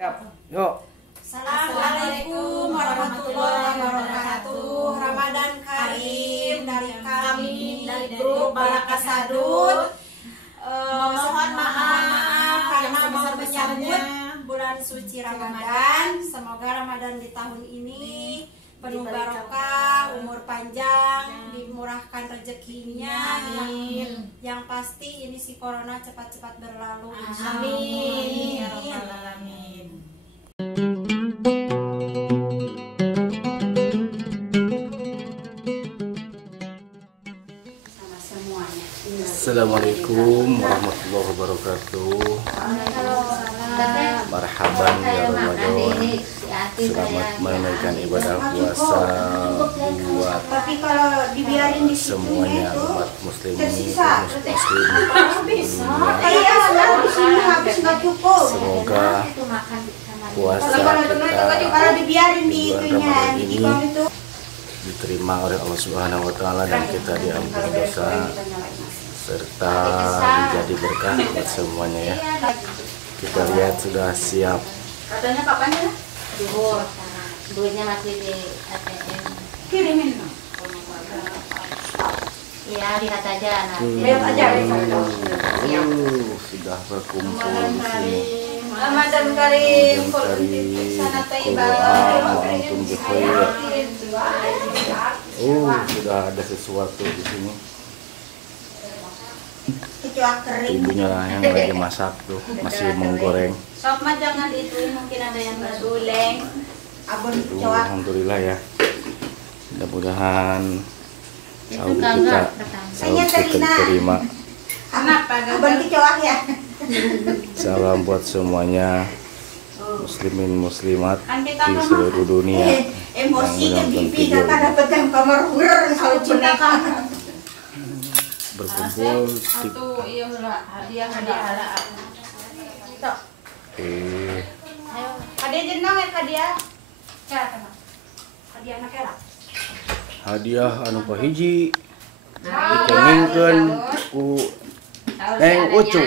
Yuk. Assalamualaikum warahmatullahi wabarakatuh. Ramadan Karim dari kami dari grup Balakasadut. Mohon maaf karena mau menyambut bulan suci Ramadan. Semoga Ramadan di tahun ini penuh barokah, umur panjang, dimurahkan rezekinya. Amin. Yang pasti ini si corona cepat-cepat berlalu. Amin. Ya Rabbal Alamin. Assalamualaikum warahmatullahi wabarakatuh. Marhaban ya Ramadan. Selamat menunaikan ibadah puasa buat semuanya umat muslim ini, semoga puasa kita di bulan Ramadan ini diterima oleh Allah Subhanahu wa taala dan kita diampuni dosa serta menjadi berkah buat semuanya ya. Kita lihat sudah siap. Katanya kapan ya? Zuhur. Duitnya masih di ATM. Kirimin. Iya, lihat aja nanti. Lihat aja sudah berkumpul di sini. Ramadan Karim, sudah ada sesuatu di sini. Ibunya yang lagi masak tuh, masih menggoreng. Sok mah jangan itu, mungkin ada yang berguleng. Alhamdulillah ya. Mudah-mudahan sahur kita diterima. Salam buat semuanya, muslimin muslimat di seluruh dunia. Emosi kan pipi dapat yang kamar berkumpul Iya hadiah ala. Hadiah jenong ya hadiah. Hadiah anaknya lah. hadiah anu pahiji dikengingkeun ku Neng Ucu.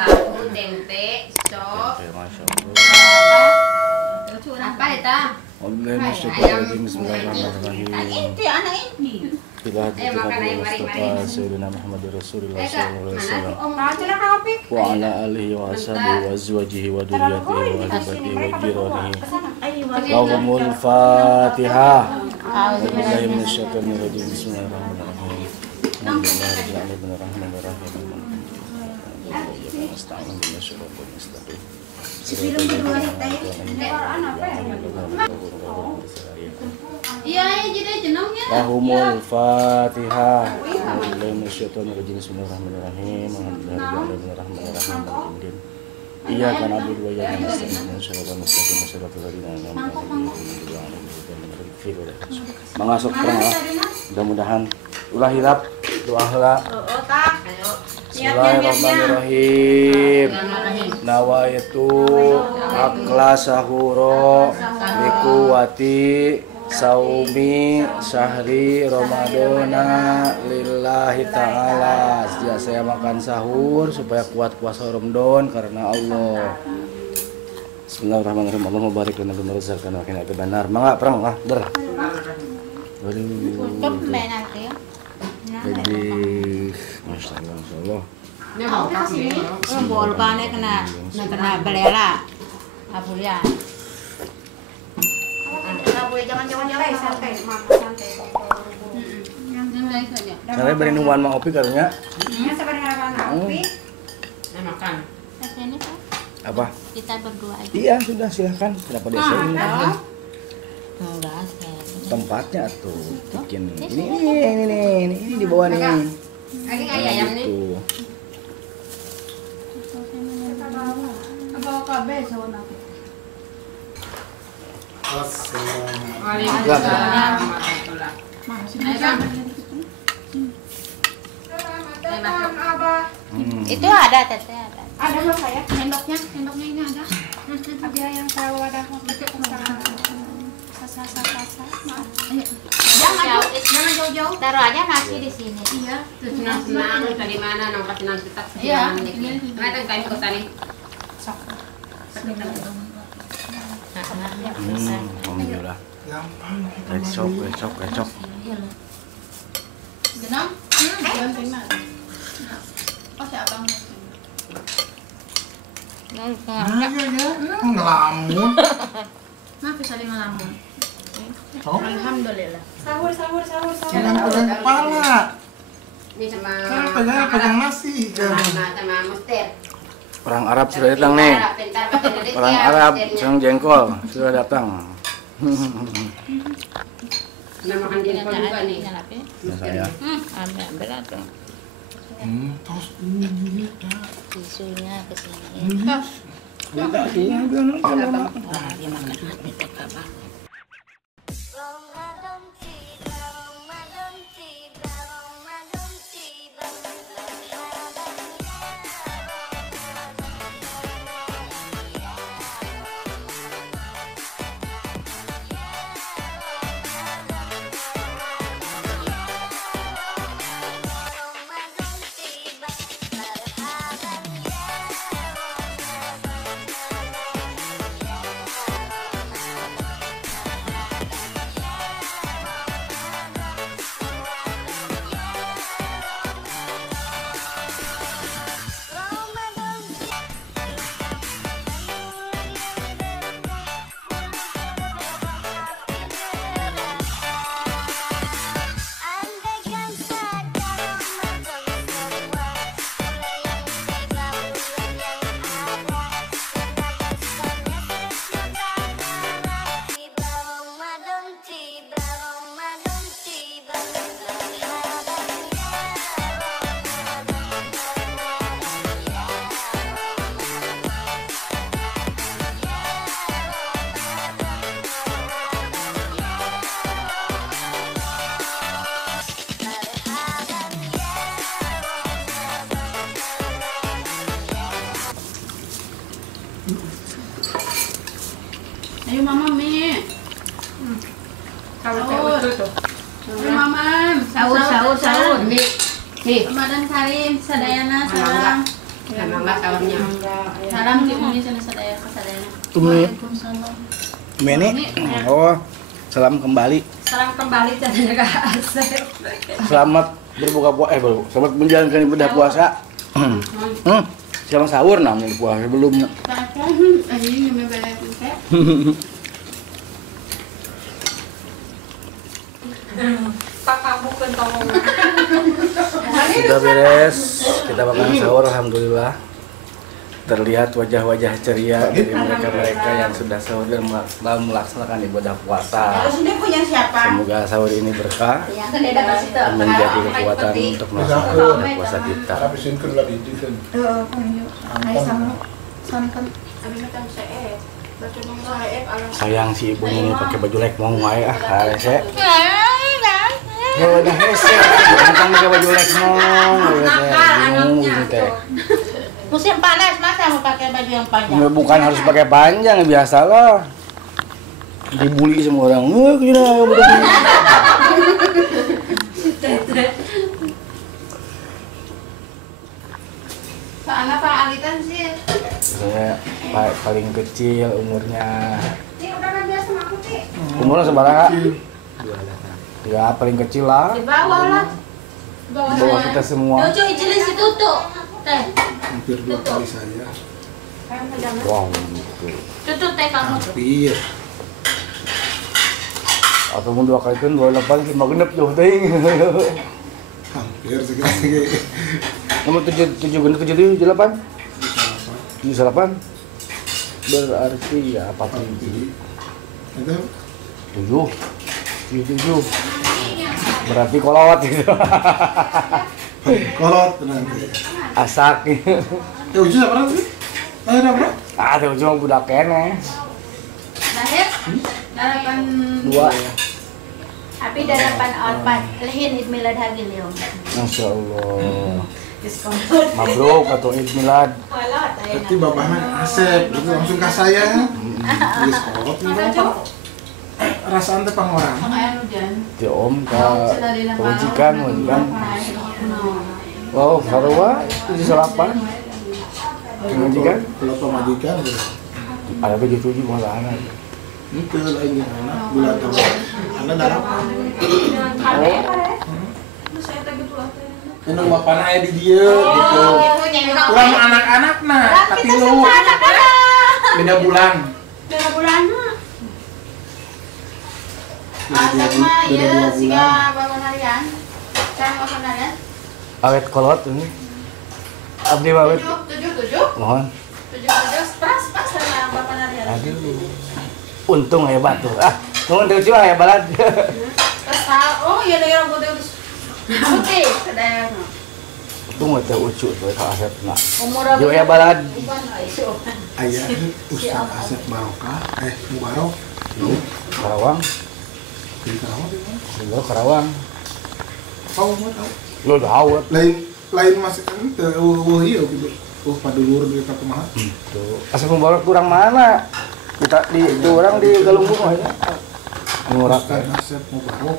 Tahu tempe, sop. Masya Allah. Apa itu? Bismillahirrahmanirrahim. Itu anak ini. Bila Mustafa Sayyidina Muhammad Rasulullah sallallahu alaihi wasallam wa ala alihi wa ashabihi wa azwajihi wa dzurriyyatihi wa ahibatihi wa jiranihi. Lahumul Fatihah. A'udzubillahi minasyaitonir rajim. Bismillahirrahmanirrahim. Iya, jadi jenongnya. Lahumul Fatihah. Bismillahirrahmanirrahim. Alhamdulillahirrahmanirrahim. Iya kan Abu Dua yang mengasuk perang lah. Mudah-mudahan ulah hilap doa heula. Bismillahirrahmanirrahim. Nawaitu akla sahuro bikuwati saumi syahri Ramadana lillahi ta'ala. Sejak saya makan sahur supaya kuat puasa Ramadan karena Allah. Bismillahirrahmanirrahim. Allah mubarik lana bima razaqtana wa qina adzabannar. Mangga perang lah, ber. Jadi Masya Allah. Bolkannya kena belela. Abulia. Jangan santai, santai. Saya beri nuan Mang Opi katanya. Sabar harapan Opi. Makan. Apa? Kita berdua aja. Iya, sudah silakan. Kenapa dia sini? Enggak, Tempatnya tuh bikin ini di bawah nih. Lagi ayam nih. Tuh. Bawa KB sawan aku. Waalaikumsalam warahmatullahi Abah. Itu ada teteh ada. Ada loh saya. Sendoknya ini ada. Ada yang tahu ada Jangan jauh-jauh. Taruh aja nasi di sini. Iya, senang-senang tadi mana nang pas nang tetap Iya. Mana kain kota nih? Sok. Alhamdulillah. Kecok. Jenam? Jangan terima. Oh, si abang. Ngelamun. Nah, bisa ngelamun. Oh, Alhamdulillah. Sahur. jangan pegang kepala. Ini sama Pegang nasi. sama Mustir. Orang Arab sudah datang nih. Orang Arab, sang jengkol sudah datang. Nah, makan jengkol juga nih. Ya saya. Ambil atau Terus ini. tisunya ke sini. Tidak sih. Ayo mama mie. Sahur. Ayo mama. Sahur. Nih. Ramadan Karim, sadayana salam. Sama enggak sahurnya. Salam di Umi sana sadaya sadayana. Umi. Waalaikumsalam. Meni. Oh, salam kembali. Salam kembali jadinya ke Asep. Selamat berbuka puasa, selamat menjalankan ibadah puasa. Siapa sahur namanya puasa belum. Ini ngembe balik teh. Sudah beres, kita makan sahur, alhamdulillah. Terlihat wajah-wajah ceria dari mereka-mereka yang sudah sahur dan melaksanakan ibadah puasa. Terus ini punya siapa? Semoga sahur ini berkah Yang kan ada kasih tuh. dan menjadi kekuatan untuk melaksanakan ibadah puasa kita. Habisin ke lagi itu. Santan. Sayang si ibunya ini pakai baju lek mau wae hese. Ya udah hese. Jangan pakai baju lek mau. Gitu teh. Musim panas masa mau pakai baju yang panjang? Ya, bukan harus pakai panjang, biasalah. Dibully semua orang. Gila, betul. Soalnya Pak Alitan sih. Saya paling kecil umurnya. Ini udah biasa sama aku, Ci. Umurnya seberapa? Ya paling kecil lah. Di bawah lah. Di bawah kita semua. Lucu ijilis itu tuh. Teh. Hampir 2 kali saya. Wow, gitu. Tutut teh kamu. Hampir. Atau mau 2 kali kan 28 sih mau genep jauh teh. Hampir segini. Nomor 7 genep 7 8. 78. Berarti ya apa sih? Itu 7. Berarti kolot gitu. kolot nanti. Asak. Ya ujung apa sih? Ada berapa? Ada cuma budak kene. Lahir. Darapan 2. Tapi darapan outpad. Lehin Id Milad Hagil yung. Masya Allah. Mabruk atau Id Milad. Berarti bapaknya Asep, itu langsung ke saya. Tulis kolot nih bapak. Rasaan teh pangorang. Ti om ka majikan. Wow, sarua 78. Majikan? Kalau pemajikan gitu. Ada tujuh malah anak. Itu lagi anak bulan tahun. Anak darah. Ini bapak aya di dia gitu. Kurang anak-anak nah, tapi lu beda bulan. Beda bulan mah. Beda Sama beda ya 2 siga bulan. bapak harian. Kan bapak harian. Awet kolot ini. Abdi awet. 7. Mohon. 7 pas sama bapak harian. Aduh. Untung aya batur. Nuhun teu cuma aya balad. Pas oh iya deh rambut itu. Putih sedang. Untung teu ucu tuh ka Asepna. Umur Yo aya balad. Aya ini Ustaz Asep Barokah, Mubarok. Karawang. Di Karawang di mana? Lo Karawang. Tahu mah tahu. Lo dawet. Lain masih ente ieu gitu. Padulur kita kumaha? Tuh. Asep Mubarak kurang mana? Kita di orang di Galunggung aja. Ngurak. Ustaz Asep Mubarok.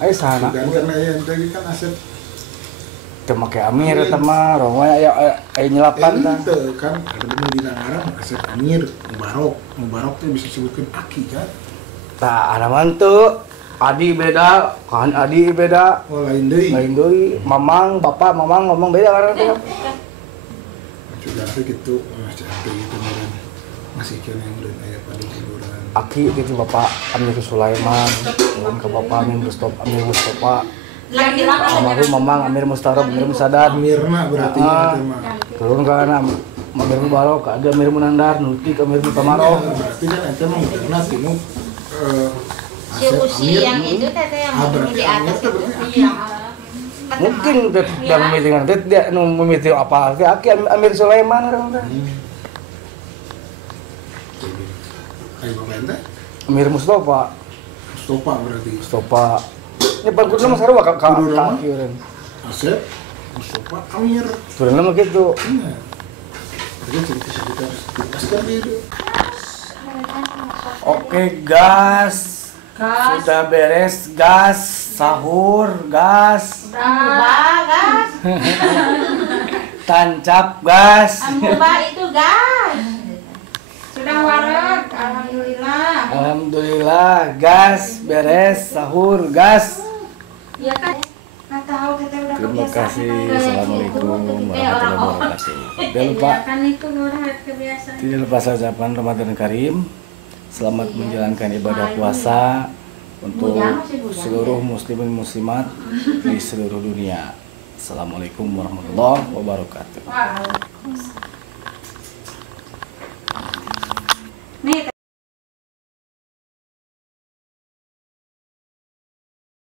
Ai sana. Gantian aya ente kan Asep. Teu make Amir eta mah, rongna aya nyelapan tah. Ente kan ada dina ngaran Asep Amir Mubarok. Mubarok teh bisa disebutkeun aki kan. Tah anaman teu. Adi beda, kan Adi beda. Oh lain deui. Lain deui, Mamang, Bapak, Mamang ngomong beda ngaranna teh. Sudah gitu, masih ada gitu meureun. Masih kena yang udah aya pada tiduran. Aki gitu Bapak Amir Sulaiman, nuhun ka Bapak Amir Mustofa. Almarhum Mamang Amir Mustarab, Amir Musadad. Amirna berarti ya teh mah. Turun ka anak Amir Mubarok, ka Amir Munandar, nuti ka Amir Mutamarok. Berarti kan ente mah udah tinu Si usi yang itu teteh yang berarti di atas Amir teh itu. berarti Iya. Mungkin dia memitingan, dia memiting apa? Aki Amir Sulaiman orang teh. Kayak bapak ente? Amir Mustafa, Mustofa berarti. Mustafa. Ini pangkutna mah sarua ka Kudu nama? kaki urang. Asep, Mustofa, Amir. Turunna mah kitu. Iya. Jadi cerita-cerita harus dipaskan dulu. Oke, gas. Sudah beres, gas. Sahur, gas. Gas. Tancap, gas. Amuba itu gas. Sudah wareg, alhamdulillah. Alhamdulillah, gas, beres, sahur, gas. Iya kan? Nggak tahu kita udah Terima kebiasaan. kasih. Assalamualaikum warahmatullahi wabarakatuh. Tidak lupa, Kan itu udah kebiasaan. tidak lupa saya ucapkan Ramadan Karim. Selamat menjalankan ibadah puasa untuk seluruh muslimin muslimat di seluruh dunia. Assalamualaikum warahmatullahi wabarakatuh. Waalaikumsalam.